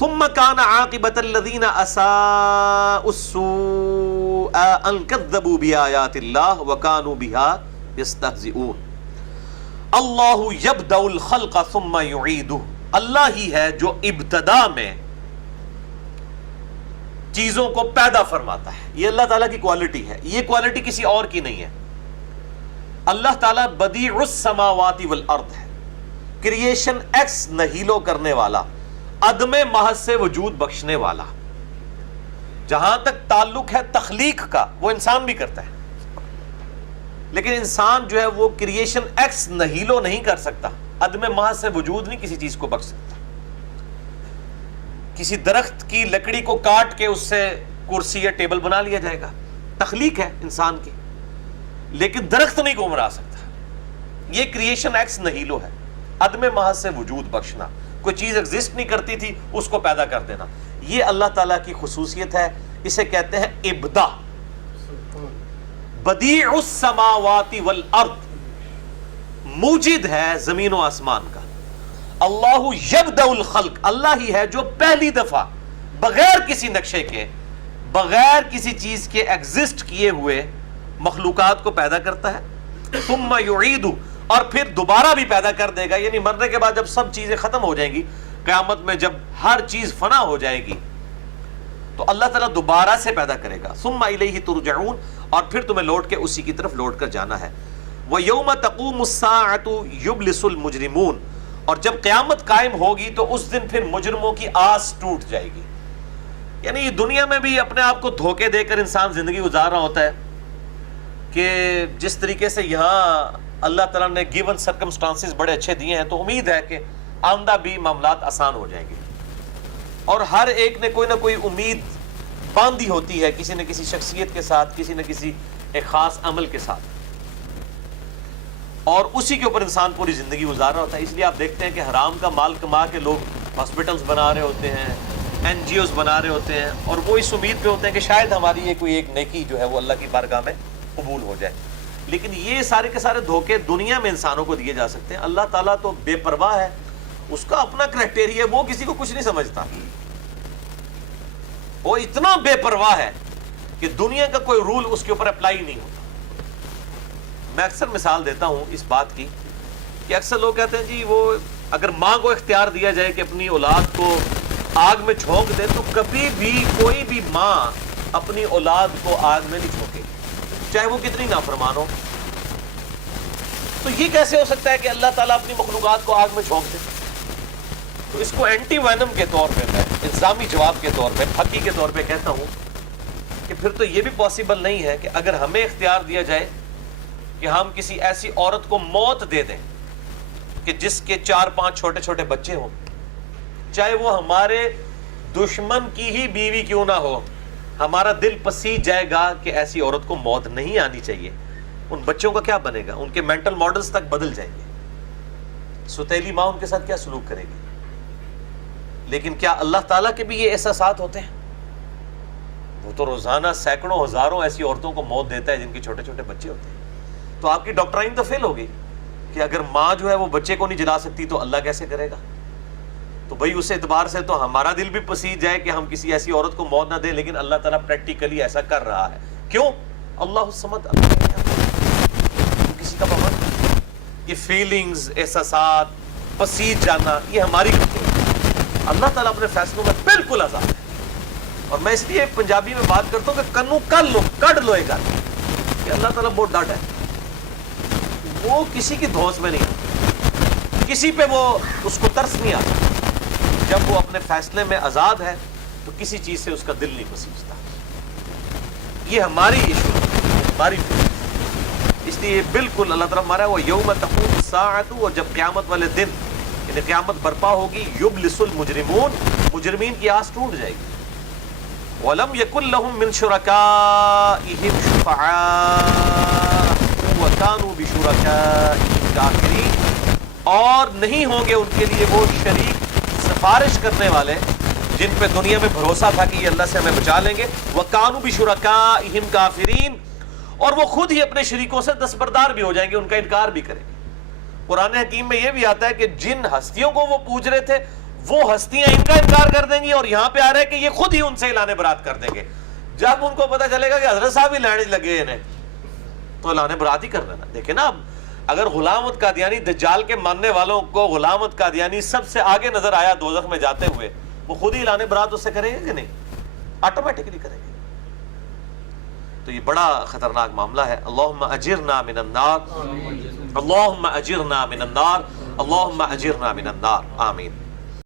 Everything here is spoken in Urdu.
ثم كان عاقبة الذين اساءوا السوء ان كذبوا بآيات الله وكانوا بها يستهزئون. اللہ یبدأ الخلق ثم یعیدہ، اللہ ہی ہے جو ابتدا میں چیزوں کو پیدا فرماتا ہے. یہ اللہ تعالیٰ کی کوالٹی ہے، یہ کوالٹی کسی اور کی نہیں ہے. اللہ تعالیٰ بدیع السماوات والارض ہے، کریشن ایکس نہیلو کرنے والا، عدم محض سے وجود بخشنے والا. جہاں تک تعلق ہے تخلیق کا، وہ انسان بھی کرتا ہے، لیکن انسان جو ہے وہ کریشن ایکس نہیلو نہیں کر سکتا، عدم محض سے وجود نہیں کسی چیز کو بخش سکتا. کسی درخت کی لکڑی کو کاٹ کے اس سے کرسی یا ٹیبل بنا لیا جائے گا، تخلیق ہے انسان کی، لیکن درخت نہیں کو مرا سکتا. یہ کریشن ایکس نہیلو ہے، عدم محض سے وجود بخشنا. کوئی چیز ایگزسٹ نہیں کرتی تھی اس کو پیدا کر دینا، یہ اللہ تعالیٰ کی خصوصیت ہے. اسے کہتے ہیں ابدا. بدیع السماوات والارض، موجد ہے زمین و آسمان کا. اللہ یبدأ الخلق، اللہ ہی ہے جو پہلی دفعہ بغیر کسی نقشے کے، بغیر کسی چیز کے ایگزسٹ کیے ہوئے مخلوقات کو پیدا کرتا ہے. ثم یعید، اور پھر دوبارہ بھی پیدا کر دے گا. یعنی مرنے کے بعد جب سب چیزیں ختم ہو جائیں گی، قیامت میں جب ہر چیز فنا ہو جائے گی، تو اللہ تعالیٰ دوبارہ سے پیدا کرے گا. ثم الیہ ترجعون، اور پھر تمہیں لوٹ کے اسی کی طرف لوٹ کر جانا ہے. وَيَوْمَ تَقُومُ السَّاعَةُ يُبْلِسُ الْمُجْرِمُونَ، اور جب قیامت قائم ہوگی تو اس دن پھر مجرموں کی آس ٹوٹ جائے گی. یعنی دنیا میں بھی اپنے آپ کو دھوکے دے کر انسان زندگی گزار رہا ہوتا ہے کہ جس طریقے سے یہاں اللہ تعالیٰ نے گیون سرکمسٹانسز بڑے اچھے دیے ہیں، تو امید ہے کہ آئندہ بھی معاملات آسان ہو جائیں گے. اور ہر ایک نے کوئی نہ کوئی امید باندھی ہوتی ہے، کسی نہ کسی شخصیت کے ساتھ، کسی نہ کسی ایک خاص عمل کے ساتھ، اور اسی کے اوپر انسان پوری زندگی گزار رہا ہوتا ہے. اس لیے آپ دیکھتے ہیں کہ حرام کا مال کما کے لوگ ہاسپٹلز بنا رہے ہوتے ہیں، این جی اوز بنا رہے ہوتے ہیں، اور وہ اس امید پہ ہوتے ہیں کہ شاید ہماری یہ کوئی ایک نیکی جو ہے وہ اللہ کی بارگاہ میں قبول ہو جائے. لیکن یہ سارے کے سارے دھوکے دنیا میں انسانوں کو دیے جا سکتے ہیں. اللہ تعالیٰ تو بے پرواہ ہے، اس کا اپنا کرائٹیریا، وہ کسی کو کچھ نہیں سمجھتا. وہ اتنا بے پرواہ ہے کہ دنیا کا کوئی رول اس کے اوپر اپلائی نہیں ہوتا. میں اکثر مثال دیتا ہوں اس بات کی کہ اکثر لوگ کہتے ہیں جی وہ اگر ماں کو اختیار دیا جائے کہ اپنی اولاد کو آگ میں جھونک دے، تو کبھی بھی کوئی بھی ماں اپنی اولاد کو آگ میں نہیں جھونکے، چاہے وہ کتنی نافرمان ہو. تو یہ کیسے ہو سکتا ہے کہ اللہ تعالیٰ اپنی مخلوقات کو آگ میں جھونک دے؟ تو اس کو اینٹی وینم کے طور پہ، میں الزامی جواب کے طور پہ، پھکی کے طور پہ کہتا ہوں کہ پھر تو یہ بھی پاسبل نہیں ہے کہ اگر ہمیں اختیار دیا جائے کہ ہم کسی ایسی عورت کو موت دے دیں کہ جس کے 4-5 چھوٹے چھوٹے بچے ہوں، چاہے وہ ہمارے دشمن کی ہی بیوی کیوں نہ ہو، ہمارا دل پسیج جائے گا کہ ایسی عورت کو موت نہیں آنی چاہیے. ان بچوں کا کیا بنے گا؟ ان کے مینٹل ماڈلز تک بدل جائیں گے. ستیلی ماں ان کے ساتھ کیا سلوک کرے گی؟ لیکن کیا اللہ تعالیٰ کے بھی یہ احساسات ہوتے ہیں؟ وہ تو روزانہ سینکڑوں ہزاروں ایسی عورتوں کو موت دیتا ہے جن کے چھوٹے چھوٹے بچے ہوتے ہیں. تو آپ کی ڈاکٹرائن تو فیل ہو گئی کہ اگر ماں جو ہے وہ بچے کو نہیں جلا سکتی تو اللہ کیسے کرے گا؟ تو بھائی اس اعتبار سے تو ہمارا دل بھی پسیج جائے کہ ہم کسی ایسی عورت کو موت نہ دیں، لیکن اللہ تعالیٰ پریکٹیکلی ایسا کر رہا ہے. کیوں؟ اللہ الصمد، کسی کا پابند. یہ فیلنگز، احساسات، پسیج جانا، یہ ہماری غلطی ہے. اللہ تعالیٰ اپنے فیصلوں میں بالکل آزاد ہے. اور میں اس لیے پنجابی میں بات کرتا ہوں کہ کنو کر لو، کڈ لو گل، کہ اللہ تعالیٰ بہت ڈاٹ ہے. وہ کسی کی دھوس میں نہیں آتا، کسی پہ وہ اس کو ترس نہیں آتا. جب وہ اپنے فیصلے میں آزاد ہے تو کسی چیز سے اس کا دل نہیں پسیجتا. یہ ہماری ایشو ہے، ہماری فکر. اس لیے بالکل اللہ تعالیٰ ہمارا وہ یوم تقوم الساعۃ، اور جب قیامت والے دن یعنی قیامت برپا ہوگی، یبلس المجرمون، مجرمین کی آس ٹوٹ جائے گی. وَلَمْ يَكُنْ لَهُم مِّن شُرَكَائِهِمْ شُفَعَاءُ وَكَانُوا بِشُرَكَائِهِمْ كَافِرِينَ، اور نہیں ہوں گے ان کے لیے وہ شریک سفارش کرنے والے جن پہ دنیا میں بھروسہ تھا کہ یہ اللہ سے ہمیں بچا لیں گے. وَكَانُوا بِشُرَكَائِهِمْ كَافِرِينَ، اور وہ خود ہی اپنے شریکوں سے دستبردار بھی ہو جائیں گے، ان کا انکار بھی کریں گے. قرآن حکیم میں یہ بھی آتا ہے کہ جن ہستیوں کو وہ پوج رہے تھے وہ ہستیاں ان کا انکار کر دیں گی، اور یہاں پہ آ رہا ہے کہ یہ خود ہی ان سے اعلان برات کر دیں گے. جب ان کو پتا چلے گا کہ حضرت صاحب ہی لڑنے لگے انہیں، تو اعلان برات ہی کر دینا. دیکھیں نا، اب اگر غلام احمد قادیانی دجال کے ماننے والوں کو غلام احمد قادیانی سب سے آگے نظر آیا دوزخ میں جاتے ہوئے، وہ خود ہی اعلان برات اس سے کریں گے کہ نہیں؟ آٹومیٹکلی کریں گے. تو یہ بڑا خطرناک معاملہ ہے. اللہم اجرنا من النار، اللہم اجرنا من النار، اللہم اجرنا من النار، آمین.